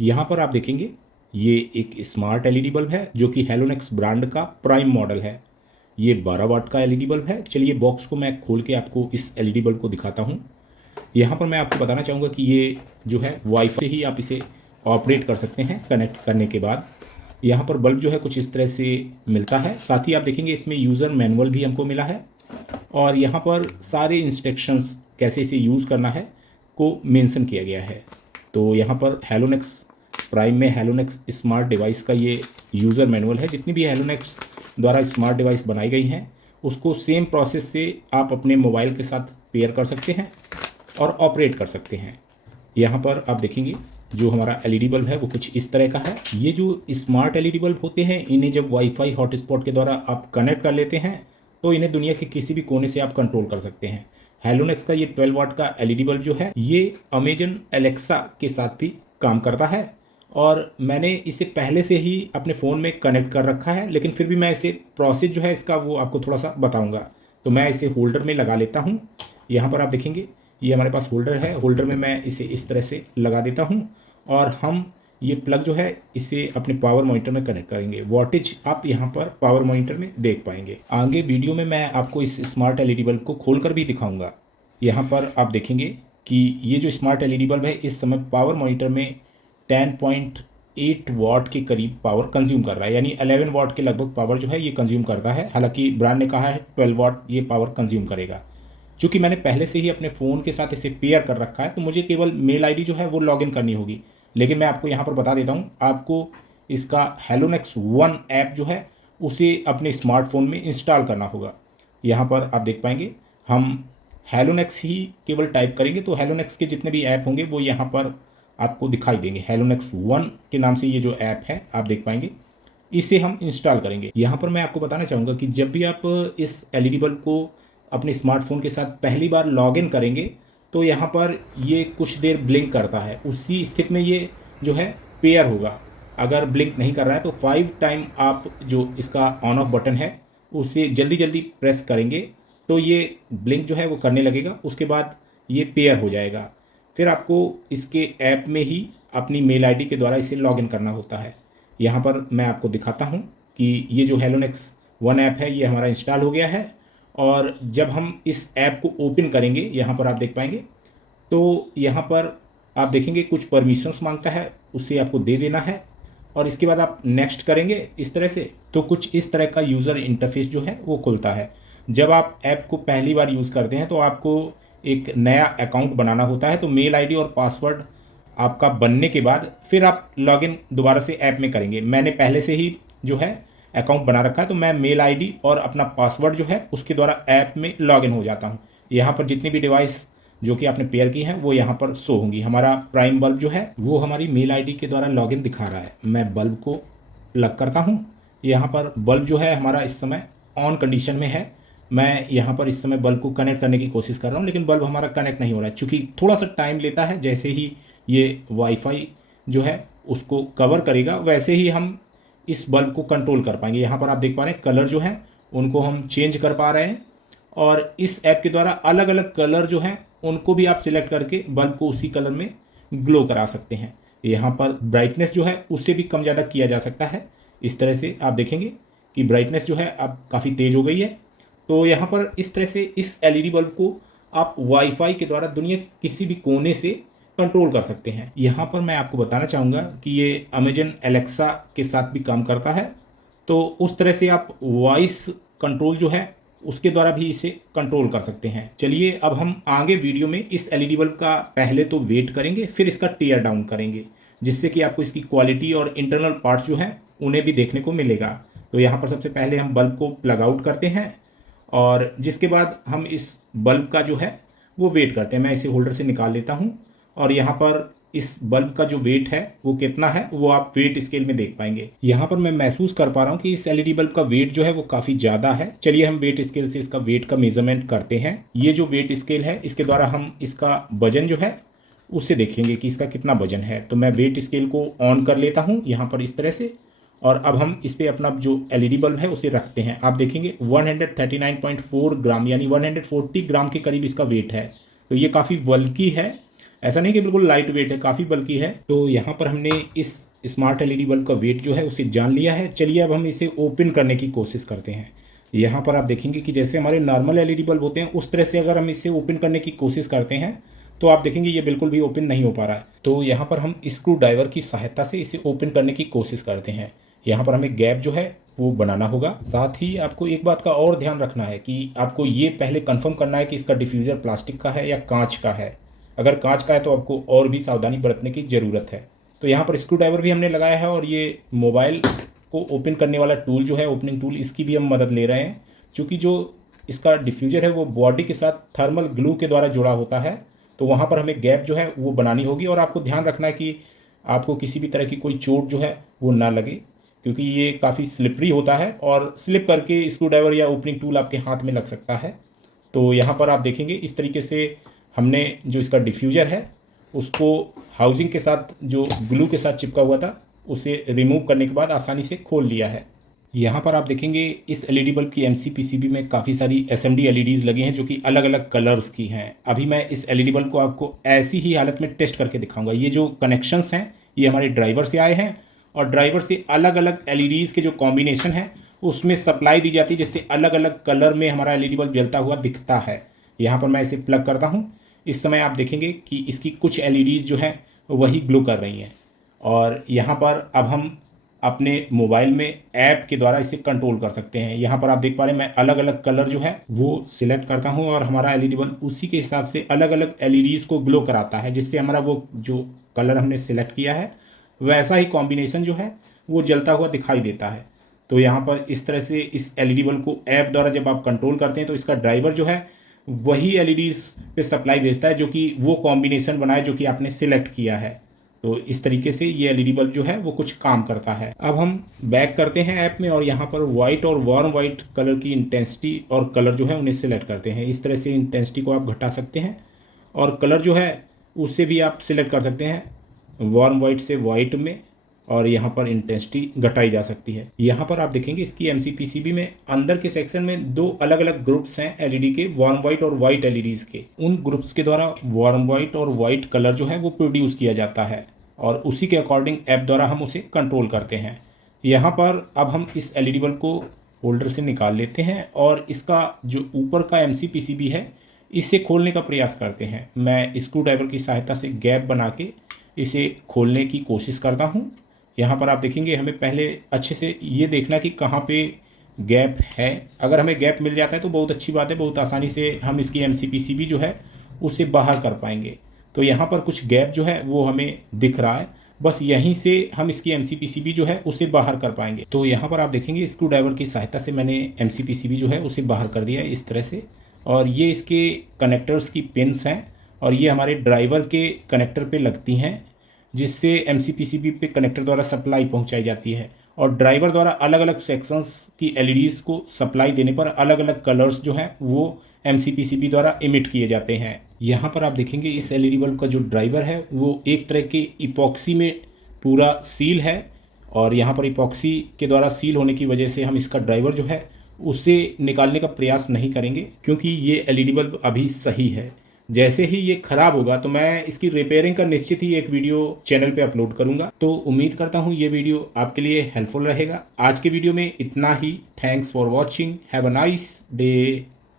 यहाँ पर आप देखेंगे ये एक स्मार्ट एलईडी बल्ब है जो कि हेलोनेक्स ब्रांड का प्राइम मॉडल है। ये 12 वाट का एलईडी बल्ब है। चलिए बॉक्स को मैं खोल के आपको इस एलईडी बल्ब को दिखाता हूँ। यहाँ पर मैं आपको बताना चाहूँगा कि ये जो है वाईफाई से ही आप इसे ऑपरेट कर सकते हैं। कनेक्ट करने के बाद यहाँ पर बल्ब जो है कुछ इस तरह से मिलता है। साथ ही आप देखेंगे इसमें यूज़र मैनुअल भी हमको मिला है और यहाँ पर सारे इंस्ट्रक्शंस कैसे इसे यूज़ करना है को मेंशन किया गया है। तो यहाँ पर हेलोनेक्स प्राइम में हेलोनेक्स स्मार्ट डिवाइस का ये यूज़र मैनुअल है। जितनी भी हेलोनेक्स द्वारा स्मार्ट डिवाइस बनाई गई हैं उसको सेम प्रोसेस से आप अपने मोबाइल के साथ पेयर कर सकते हैं और ऑपरेट कर सकते हैं। यहाँ पर आप देखेंगे जो हमारा एलईडी बल्ब है वो कुछ इस तरह का है। ये जो स्मार्ट एलईडी बल्ब होते हैं इन्हें जब वाईफाई हॉटस्पॉट के द्वारा आप कनेक्ट कर लेते हैं तो इन्हें दुनिया के किसी भी कोने से आप कंट्रोल कर सकते हैं। हेलोनेक्स का ये 12 वाट का एलईडी बल्ब जो है ये अमेजन एलेक्सा के साथ भी काम करता है और मैंने इसे पहले से ही अपने फ़ोन में कनेक्ट कर रखा है, लेकिन फिर भी मैं इसे प्रोसेस जो है इसका वो आपको थोड़ा सा बताऊंगा। तो मैं इसे होल्डर में लगा लेता हूँ। यहाँ पर आप देखेंगे ये हमारे पास होल्डर है। होल्डर में मैं इसे इस तरह से लगा देता हूँ और हम ये प्लग जो है इसे अपने पावर मॉनिटर में कनेक्ट करेंगे। वॉटेज आप यहाँ पर पावर मॉनिटर में देख पाएंगे। आगे वीडियो में मैं आपको इस स्मार्ट एलईडी बल्ब को खोल कर भी दिखाऊंगा। यहाँ पर आप देखेंगे कि ये जो स्मार्ट एलईडी बल्ब है इस समय पावर मॉनिटर में 10.8 वाट के करीब पावर कंज्यूम कर रहा है, यानी 11 वाट के लगभग पावर जो है ये कंज्यूम करता है। हालांकि ब्रांड ने कहा है 12 वाट ये पावर कंज्यूम करेगा। चूँकि मैंने पहले से ही अपने फ़ोन के साथ इसे पेयर कर रखा है तो मुझे केवल मेल आईडी जो है वो लॉगिन करनी होगी। लेकिन मैं आपको यहाँ पर बता देता हूँ, आपको इसका हेलोनेक्स वन ऐप जो है उसे अपने स्मार्टफोन में इंस्टॉल करना होगा। यहाँ पर आप देख पाएंगे हम हेलोनेक्स ही केवल टाइप करेंगे तो हेलोनेक्स के जितने भी ऐप होंगे वो यहाँ पर आपको दिखाई देंगे। हेलोनेक्स वन के नाम से ये जो ऐप है आप देख पाएंगे, इसे हम इंस्टॉल करेंगे। यहाँ पर मैं आपको बताना चाहूँगा कि जब भी आप इस एलईडी बल्ब को अपने स्मार्टफोन के साथ पहली बार लॉगिन करेंगे तो यहाँ पर ये कुछ देर ब्लिंक करता है। उसी स्थिति में ये जो है पेयर होगा। अगर ब्लिंक नहीं कर रहा है तो 5 टाइम आप जो इसका ऑन ऑफ बटन है उसे जल्दी जल्दी प्रेस करेंगे तो ये ब्लिंक जो है वो करने लगेगा। उसके बाद ये पेयर हो जाएगा। फिर आपको इसके ऐप में ही अपनी मेल आईडी के द्वारा इसे लॉगिन करना होता है। यहाँ पर मैं आपको दिखाता हूँ कि ये जो हेलोनेक्स वन ऐप है ये हमारा इंस्टॉल हो गया है और जब हम इस ऐप को ओपन करेंगे यहाँ पर आप देख पाएंगे तो यहाँ पर आप देखेंगे कुछ परमिशंस मांगता है, उससे आपको दे देना है और इसके बाद आप नेक्स्ट करेंगे इस तरह से तो कुछ इस तरह का यूज़र इंटरफेस जो है वो खुलता है। जब आप ऐप को पहली बार यूज़ करते हैं तो आपको एक नया अकाउंट बनाना होता है। तो मेल आईडी और पासवर्ड आपका बनने के बाद फिर आप लॉगिन दोबारा से ऐप में करेंगे। मैंने पहले से ही जो है अकाउंट बना रखा है तो मैं मेल आईडी और अपना पासवर्ड जो है उसके द्वारा ऐप में लॉगिन हो जाता हूँ। यहाँ पर जितनी भी डिवाइस जो कि आपने पेयर की हैं वो यहाँ पर शो होंगी। हमारा प्राइम बल्ब जो है वो हमारी मेल आईडी के द्वारा लॉगिन दिखा रहा है। मैं बल्ब को प्लग करता हूँ। यहाँ पर बल्ब जो है हमारा इस समय ऑन कंडीशन में है। मैं यहाँ पर इस समय बल्ब को कनेक्ट करने की कोशिश कर रहा हूँ लेकिन बल्ब हमारा कनेक्ट नहीं हो रहा है, चूँकि थोड़ा सा टाइम लेता है। जैसे ही ये वाईफाई जो है उसको कवर करेगा वैसे ही हम इस बल्ब को कंट्रोल कर पाएंगे। यहाँ पर आप देख पा रहे हैं कलर जो है उनको हम चेंज कर पा रहे हैं और इस ऐप के द्वारा अलग अलग कलर जो हैं उनको भी आप सिलेक्ट करके बल्ब को उसी कलर में ग्लो करा सकते हैं। यहाँ पर ब्राइटनेस जो है उससे भी कम ज़्यादा किया जा सकता है। इस तरह से आप देखेंगे कि ब्राइटनेस जो है अब काफ़ी तेज़ हो गई है। तो यहाँ पर इस तरह से इस एलईडी बल्ब को आप वाईफाई के द्वारा दुनिया के किसी भी कोने से कंट्रोल कर सकते हैं। यहाँ पर मैं आपको बताना चाहूँगा कि ये अमेजन एलेक्सा के साथ भी काम करता है। तो उस तरह से आप वॉइस कंट्रोल जो है उसके द्वारा भी इसे कंट्रोल कर सकते हैं। चलिए अब हम आगे वीडियो में इस एलईडी बल्ब का पहले तो वेट करेंगे फिर इसका टीयर डाउन करेंगे, जिससे कि आपको इसकी क्वालिटी और इंटरनल पार्ट्स जो हैं उन्हें भी देखने को मिलेगा। तो यहाँ पर सबसे पहले हम बल्ब को प्लग आउट करते हैं और जिसके बाद हम इस बल्ब का जो है वो वेट करते हैं। मैं इसे होल्डर से निकाल लेता हूँ और यहाँ पर इस बल्ब का जो वेट है वो कितना है वो आप वेट स्केल में देख पाएंगे। यहाँ पर मैं महसूस कर पा रहा हूँ कि इस एलईडी बल्ब का वेट जो है वो काफ़ी ज़्यादा है। चलिए हम वेट स्केल से इसका वेट का मेजरमेंट करते हैं। ये जो वेट स्केल है इसके द्वारा हम इसका वजन जो है उससे देखेंगे कि इसका कितना वजन है। तो मैं वेट स्केल को ऑन कर लेता हूँ यहाँ पर इस तरह से और अब हम इस पर अपना जो एलईडी बल्ब है उसे रखते हैं। आप देखेंगे 139.4 ग्राम यानी 140 ग्राम के करीब इसका वेट है। तो ये काफ़ी बल्की है। ऐसा नहीं कि बिल्कुल लाइट वेट है, काफ़ी बल्कि है। तो यहाँ पर हमने इस स्मार्ट एलईडी बल्ब का वेट जो है उसे जान लिया है। चलिए अब हम इसे ओपन करने की कोशिश करते हैं। यहाँ पर आप देखेंगे कि जैसे हमारे नॉर्मल एलईडी बल्ब होते हैं उस तरह से अगर हम इसे ओपन करने की कोशिश करते हैं तो आप देखेंगे ये बिल्कुल भी ओपन नहीं हो पा रहा है। तो यहाँ पर हम स्क्रू ड्राइवर की सहायता से इसे ओपन करने की कोशिश करते हैं। यहाँ पर हमें गैप जो है वो बनाना होगा। साथ ही आपको एक बात का और ध्यान रखना है कि आपको ये पहले कंफर्म करना है कि इसका डिफ्यूज़र प्लास्टिक का है या कांच का है। अगर कांच का है तो आपको और भी सावधानी बरतने की ज़रूरत है। तो यहाँ पर स्क्रू ड्राइवर भी हमने लगाया है और ये मोबाइल को ओपन करने वाला टूल जो है, ओपनिंग टूल, इसकी भी हम मदद ले रहे हैं। चूँकि जो इसका डिफ्यूज़र है वो बॉडी के साथ थर्मल ग्लू के द्वारा जुड़ा होता है, तो वहाँ पर हमें गैप जो है वो बनानी होगी। और आपको ध्यान रखना है कि आपको किसी भी तरह की कोई चोट जो है वो ना लगे, क्योंकि ये काफ़ी स्लिपरी होता है और स्लिप करके स्क्रू ड्राइवर या ओपनिंग टूल आपके हाथ में लग सकता है। तो यहाँ पर आप देखेंगे इस तरीके से हमने जो इसका डिफ्यूज़र है उसको हाउसिंग के साथ जो ग्लू के साथ चिपका हुआ था उसे रिमूव करने के बाद आसानी से खोल लिया है। यहाँ पर आप देखेंगे इस एलईडी बल्ब की एमसीपीसीबी में काफ़ी सारी एसएमडी एलईडीज़ लगी हैं जो कि अलग अलग कलर्स की हैं। अभी मैं इस एलईडी बल्ब को आपको ऐसी ही हालत में टेस्ट करके दिखाऊंगा। ये जो कनेक्शंस हैं ये हमारे ड्राइवर से आए हैं और ड्राइवर से अलग अलग एलईडीज़ के जो कॉम्बिनेशन है उसमें सप्लाई दी जाती है, जिससे अलग अलग कलर में हमारा एलईडी बल्ब जलता हुआ दिखता है। यहाँ पर मैं इसे प्लग करता हूँ। इस समय आप देखेंगे कि इसकी कुछ एलईडीज़ जो हैं वही ग्लो कर रही हैं। और यहाँ पर अब हम अपने मोबाइल में ऐप के द्वारा इसे कंट्रोल कर सकते हैं। यहाँ पर आप देख पा रहे हैं मैं अलग अलग कलर जो है वो सिलेक्ट करता हूँ और हमारा एलईडी बल्ब उसी के हिसाब से अलग अलग एलईडीज़ को ग्लो कराता है, जिससे हमारा वो जो कलर हमने सिलेक्ट किया है वैसा ही कॉम्बिनेशन जो है वो जलता हुआ दिखाई देता है। तो यहाँ पर इस तरह से इस एलईडी बल्ब को ऐप द्वारा जब आप कंट्रोल करते हैं तो इसका ड्राइवर जो है वही एलईडीज़ पे सप्लाई भेजता है जो कि वो कॉम्बिनेशन बनाए जो कि आपने सिलेक्ट किया है। तो इस तरीके से ये एलईडी बल्ब जो है वो कुछ काम करता है। अब हम बैक करते हैं ऐप में और यहाँ पर वाइट और वार्म वाइट कलर की इंटेंसिटी और कलर जो है उन्हें सिलेक्ट करते हैं। इस तरह से इंटेंसिटी को आप घटा सकते हैं और कलर जो है उससे भी आप सिलेक्ट कर सकते हैं, वार्म वाइट से वाइट में, और यहाँ पर इंटेंसिटी घटाई जा सकती है। यहाँ पर आप देखेंगे इसकी एमसीपीसीबी में अंदर के सेक्शन में दो अलग अलग ग्रुप्स हैं एलईडी के, वार्म वाइट और वाइट एलईडीज़ के। उन ग्रुप्स के द्वारा वार्म वाइट और वाइट कलर जो है वो प्रोड्यूस किया जाता है और उसी के अकॉर्डिंग ऐप द्वारा हम उसे कंट्रोल करते हैं। यहाँ पर अब हम इस एलईडी बल्ब को होल्डर से निकाल लेते हैं और इसका जो ऊपर का एमसीपीसीबी है इसे खोलने का प्रयास करते हैं। मैं स्क्रू ड्राइवर की सहायता से गैप बना के इसे खोलने की कोशिश करता हूँ। यहाँ पर आप देखेंगे हमें पहले अच्छे से ये देखना कि कहाँ पे गैप है। अगर हमें गैप मिल जाता है तो बहुत अच्छी बात है, बहुत आसानी से हम इसकी एमसीपीसीबी जो है उसे बाहर कर पाएंगे। तो यहाँ पर कुछ गैप जो है वो हमें दिख रहा है, बस यहीं से हम इसकी एमसीपीसीबी जो है उसे बाहर कर पाएंगे। तो यहाँ पर आप देखेंगे स्क्रू ड्राइवर की सहायता से मैंने एमसीपीसीबी जो है उसे बाहर कर दिया है इस तरह से। और ये इसके कनेक्टर्स की पिन्स हैं और ये हमारे ड्राइवर के कनेक्टर पे लगती हैं, जिससे एमसीपीसीबी पे कनेक्टर द्वारा सप्लाई पहुंचाई जाती है। और ड्राइवर द्वारा अलग अलग सेक्शंस की एलईडीज़ को सप्लाई देने पर अलग अलग कलर्स जो हैं वो एमसीपीसीबी द्वारा इमिट किए जाते हैं। यहाँ पर आप देखेंगे इस एलईडी बल्ब का जो ड्राइवर है वो एक तरह के इपॉक्सी में पूरा सील है और यहाँ पर इपॉक्सी के द्वारा सील होने की वजह से हम इसका ड्राइवर जो है उसे निकालने का प्रयास नहीं करेंगे, क्योंकि ये एलईडी बल्ब अभी सही है। जैसे ही ये ख़राब होगा तो मैं इसकी रिपेयरिंग का निश्चित ही एक वीडियो चैनल पे अपलोड करूंगा। तो उम्मीद करता हूँ ये वीडियो आपके लिए हेल्पफुल रहेगा। आज के वीडियो में इतना ही। Thanks for watching. Have a nice day.